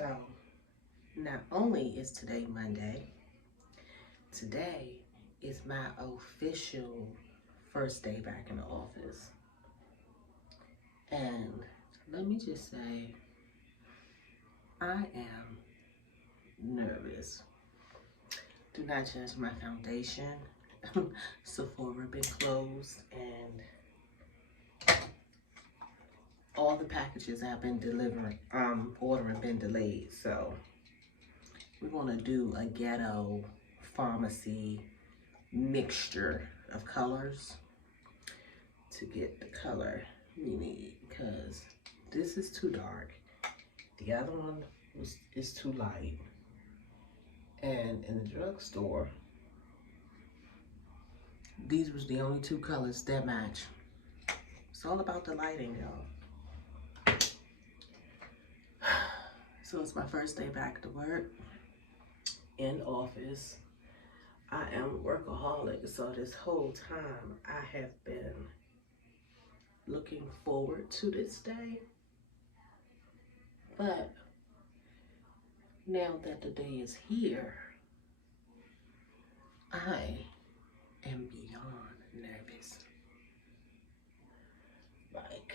So, not only is today Monday, today is my official first day back in the office. And let me just say, I am nervous. Do not judge my foundation. Sephora been closed and all the packages I've been ordering been delayed. So we're gonna do a ghetto pharmacy mixture of colors to get the color we need, because this is too dark. The other one is too light. And in the drugstore, these was the only two colors that match. It's all about the lighting, y'all. So it's my first day back to work in office. I am a workaholic, so this whole time I have been looking forward to this day. But now that the day is here, I am beyond nervous. Like,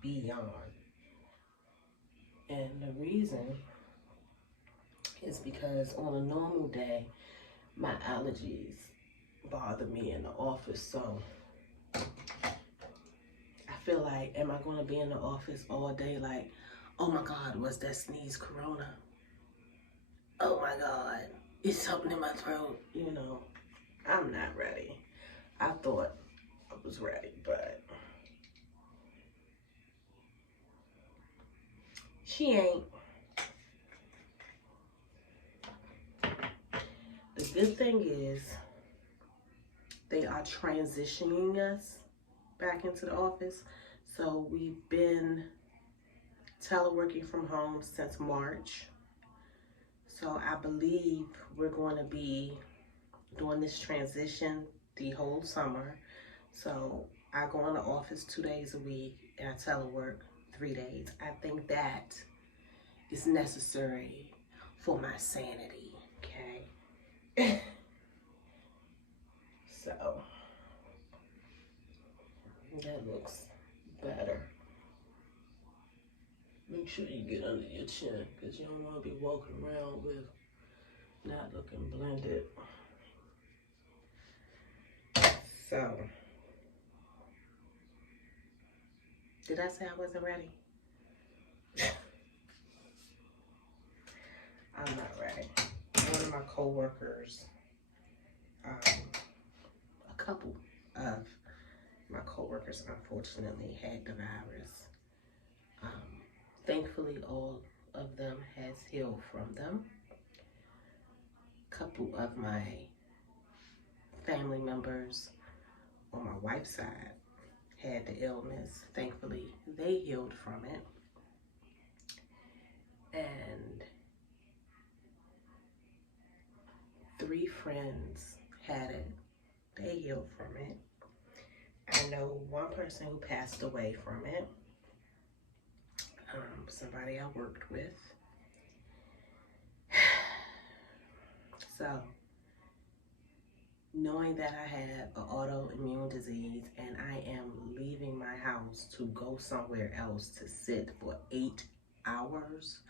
beyond. And the reason is because on a normal day, my allergies bother me in the office. So I feel like, am I going to be in the office all day like, oh my God, was that sneeze corona? Oh my God, it's something in my throat. You know, I'm not ready. I thought I was ready, but she ain't. The good thing is they are transitioning us back into the office. So we've been teleworking from home since March. So I believe we're going to be doing this transition the whole summer. So I go in the office 2 days a week and I telework 3 days. I think that is necessary for my sanity, okay? So that looks better. Make sure you get under your chin, because you don't want to be walking around with not looking blended. So, did I say I wasn't ready? I'm not ready. One of my co-workers, a couple of my co-workers unfortunately had the virus. Thankfully, all of them has healed from them. A couple of my family members on my wife's side had the illness. Thankfully, they healed from it. And 3 friends had it. They healed from it. I know one person who passed away from it. Somebody I worked with. So, knowing that I have an autoimmune disease and I am leaving my house to go somewhere else to sit for 8 hours,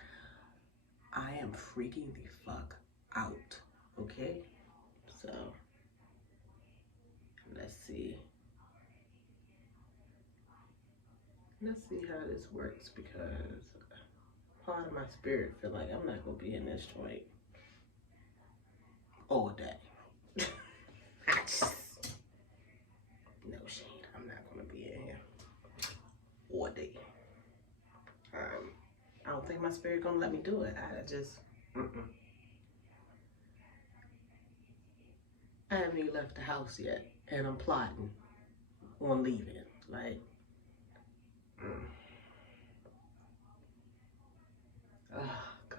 I am freaking the fuck out, okay? So, let's see. Let's see how this works, because part of my spirit feel like I'm not gonna be in this joint all day. No shade, I'm not gonna be in here all day. I don't think my spirit gonna let me do it. I just, I haven't even left the house yet, and I'm plotting on leaving. Like, oh God.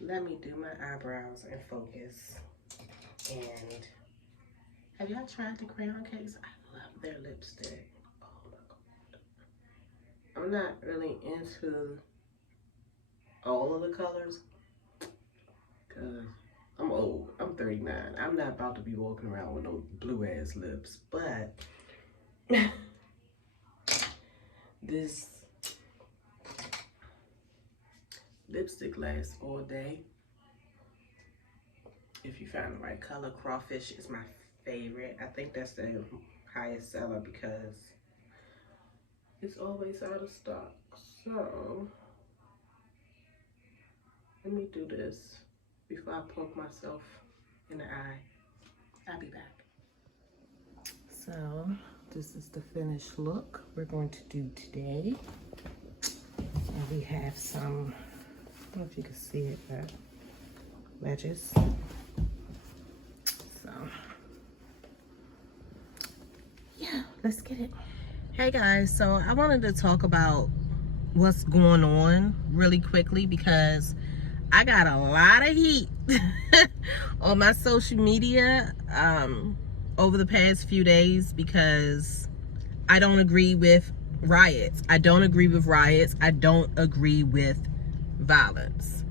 Let me do my eyebrows and focus. And have y'all tried the crown cakes? I love their lipstick. Oh my God. I'm not really into all of the colors because I'm old. I'm 39. I'm not about to be walking around with no blue ass lips. But this lipstick lasts all day if you find the right color. Crawfish is my favorite. I think that's the highest seller because it's always out of stock. So let me do this before I poke myself in the eye. I'll be back. So this is the finished look we're going to do today. And we have some, I don't know if you can see it, but wedges. So yeah, let's get it. Hey guys, so I wanted to talk about what's going on really quickly because I got a lot of heat on my social media over the past few days because I don't agree with riots. I don't agree with riots. I don't agree with violence.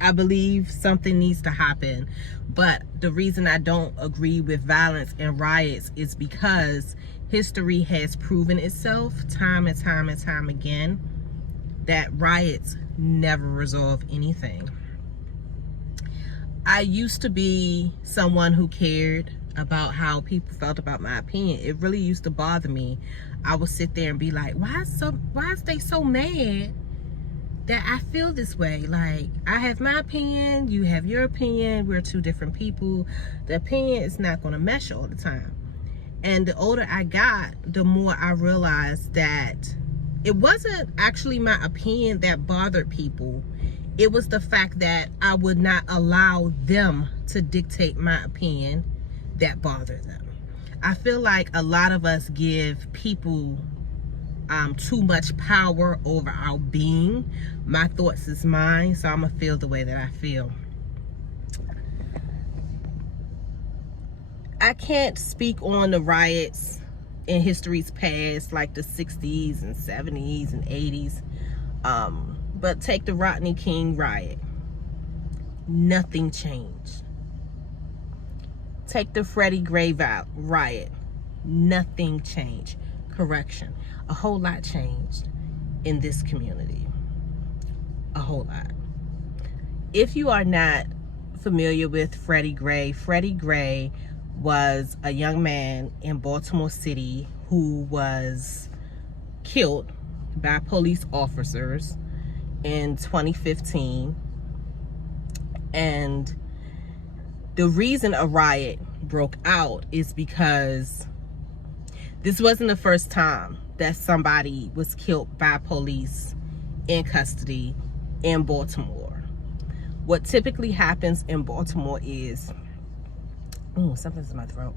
I believe something needs to happen, but the reason I don't agree with violence and riots is because history has proven itself time and time and time again that riots never resolve anything. I used to be someone who cared about how people felt about my opinion. It really used to bother me. I would sit there and be like, why is they so mad that I feel this way? Like, I have my opinion, you have your opinion, we're two different people. The opinion is not going to mesh all the time. And the older I got, the more I realized that it wasn't actually my opinion that bothered people. It was the fact that I would not allow them to dictate my opinion that bothered them. I feel like a lot of us give people too much power over our being. My thoughts is mine, so I'm gonna feel the way that I feel. I can't speak on the riots in history's past, like the 60s and 70s and 80s. But take the Rodney King riot. Nothing changed. Take the Freddie Gray riot. Nothing changed. Correction. A whole lot changed in this community. A whole lot. If you are not familiar with Freddie Gray was a young man in Baltimore City who was killed by police officers in 2015. And the reason a riot broke out is because this wasn't the first time that somebody was killed by police in custody in Baltimore. What typically happens in Baltimore is, something's in my throat.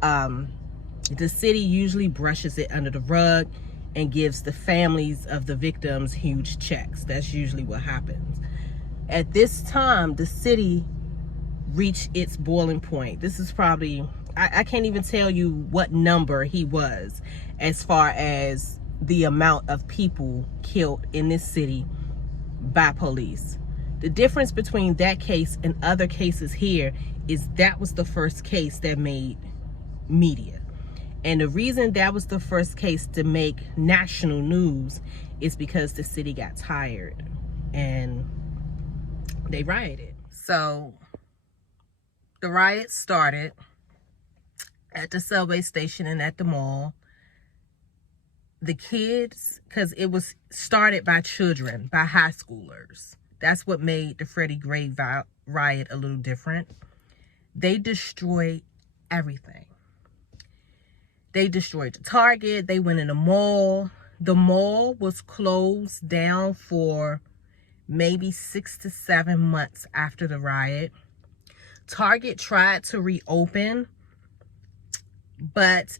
The city usually brushes it under the rug and gives the families of the victims huge checks. That's usually what happens. At this time, the city reached its boiling point. This is probably, I can't even tell you what number he was as far as the amount of people killed in this city by police. The difference between that case and other cases here is that was the first case that made media. And the reason that was the first case to make national news is because the city got tired and they rioted. So the riots started at the subway station and at the mall. The kids, because it was started by children, by high schoolers. That's what made the Freddie Gray riot a little different. They destroyed everything. They destroyed the Target. They went in the mall. The mall was closed down for maybe 6 to 7 months after the riot. Target tried to reopen, but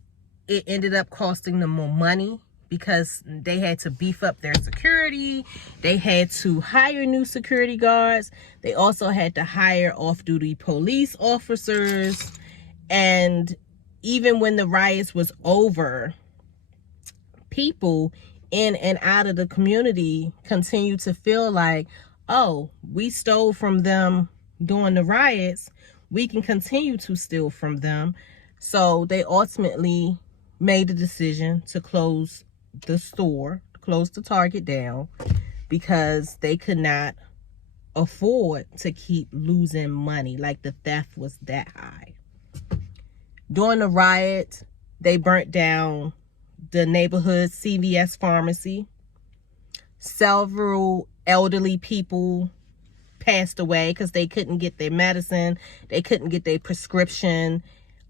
it ended up costing them more money because they had to beef up their security. They had to hire new security guards. They also had to hire off-duty police officers. And even when the riots was over, people in and out of the community continue to feel like, oh, we stole from them during the riots, we can continue to steal from them. So they ultimately made the decision to close the store, close the Target down, because they could not afford to keep losing money. Like, the theft was that high. During the riot, they burnt down the neighborhood CVS pharmacy. Several elderly people passed away because they couldn't get their medicine. They couldn't get their prescription.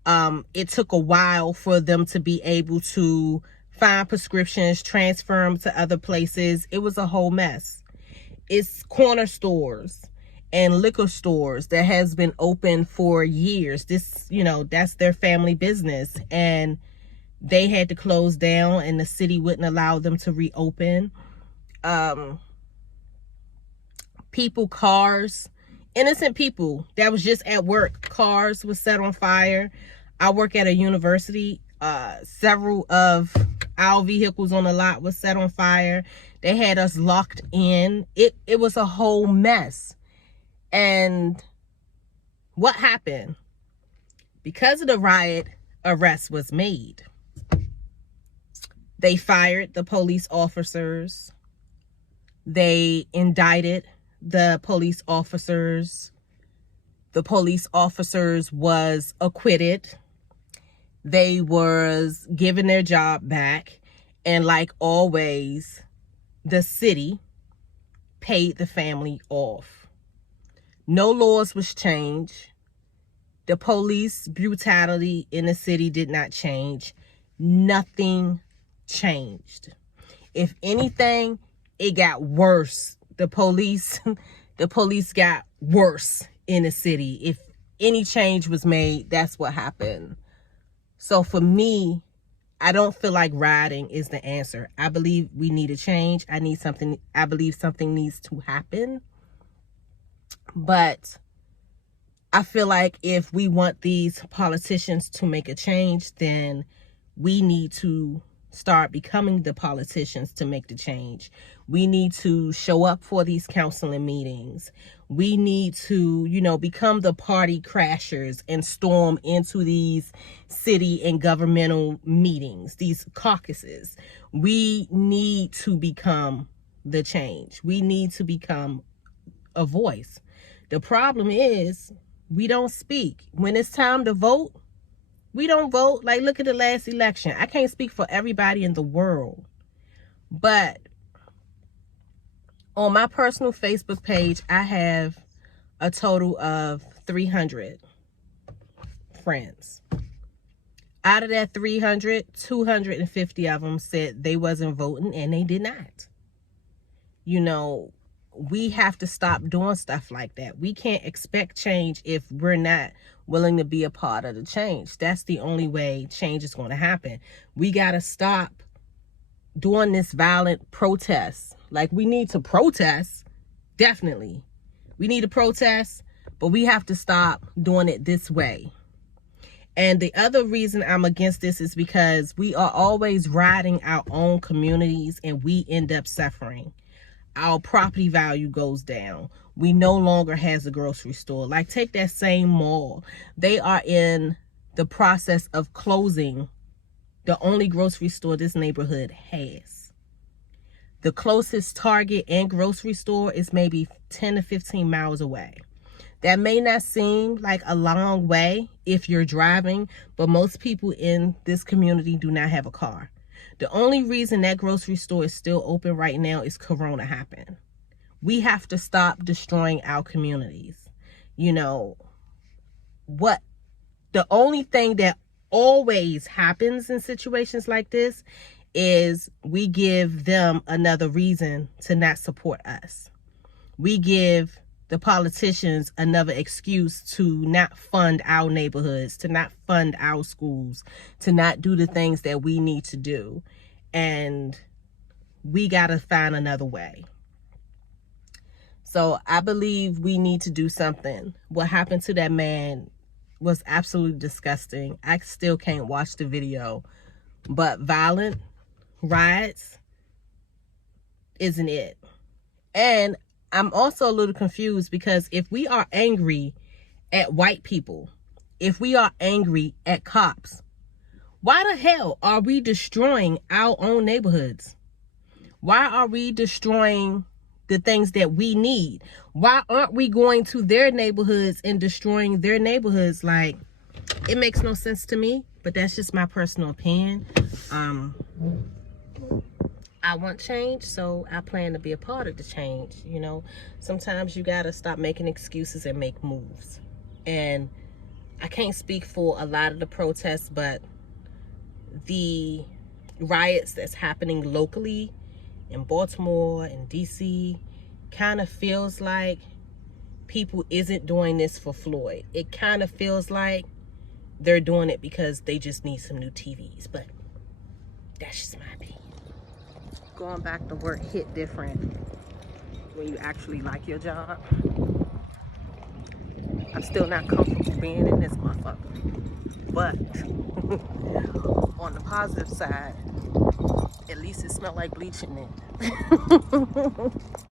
It took a while for them to be able to find prescriptions, transfer them to other places. It was a whole mess. It's corner stores and liquor stores that has been open for years. This, that's their family business. And they had to close down and the city wouldn't allow them to reopen. People, cars, innocent people that was just at work, cars was set on fire. I work at a university. Several of our vehicles on the lot was set on fire. They had us locked in. It was a whole mess. And what happened? Because of the riot, arrest was made. They fired the police officers. They indicted the police officers. The police officers was acquitted. They was given their job back. And like always, the city paid the family off. No laws was changed. The police brutality in the city did not change. Nothing changed. If anything, it got worse. The police got worse in the city. If any change was made, that's what happened. So for me, I don't feel like rioting is the answer. I believe we need a change. I believe something needs to happen. But I feel like if we want these politicians to make a change, then we need to start becoming the politicians to make the change. We need to show up for these counseling meetings. We need to, become the party crashers and storm into these city and governmental meetings, these caucuses. We need to become the change. We need to become a voice. The problem is we don't speak. When it's time to vote, we don't vote. Like, look at the last election. I can't speak for everybody in the world, but on my personal Facebook page, I have a total of 300 friends. Out of that 300, 250 of them said they wasn't voting, and they did not. We have to stop doing stuff like that. We can't expect change if we're not willing to be a part of the change. That's the only way change is going to happen. We got to stop doing this violent protest. Like, we need to protest, definitely. We need to protest, but we have to stop doing it this way. And the other reason I'm against this is because we are always riding our own communities and we end up suffering. Our property value goes down. We no longer has a grocery store. Like, take that same mall. They are in the process of closing the only grocery store this neighborhood has. The closest Target and grocery store is maybe 10 to 15 miles away. That may not seem like a long way if you're driving, but most people in this community do not have a car. The only reason that grocery store is still open right now is Corona happened. We have to stop destroying our communities. The only thing that always happens in situations like this is we give them another reason to not support us. We give the politicians another excuse to not fund our neighborhoods, to not fund our schools, to not do the things that we need to do. And we got to find another way. So I believe we need to do something. What happened to that man was absolutely disgusting. I still can't watch the video. But violent riots isn't it. And I'm also a little confused because if we are angry at white people, if we are angry at cops, why the hell are we destroying our own neighborhoods? Why are we destroying the things that we need? Why aren't we going to their neighborhoods and destroying their neighborhoods? Like, it makes no sense to me, but that's just my personal opinion. I want change, so I plan to be a part of the change. You know, sometimes you gotta stop making excuses and make moves. And I can't speak for a lot of the protests, but the riots that's happening locally in Baltimore and DC kind of feels like people isn't doing this for Floyd. It kind of feels like they're doing it because they just need some new TVs, but that's just my opinion. Going back to work hit different when you actually like your job. I'm still not comfortable being in this motherfucker, but on the positive side, at least it smelled like bleach in there.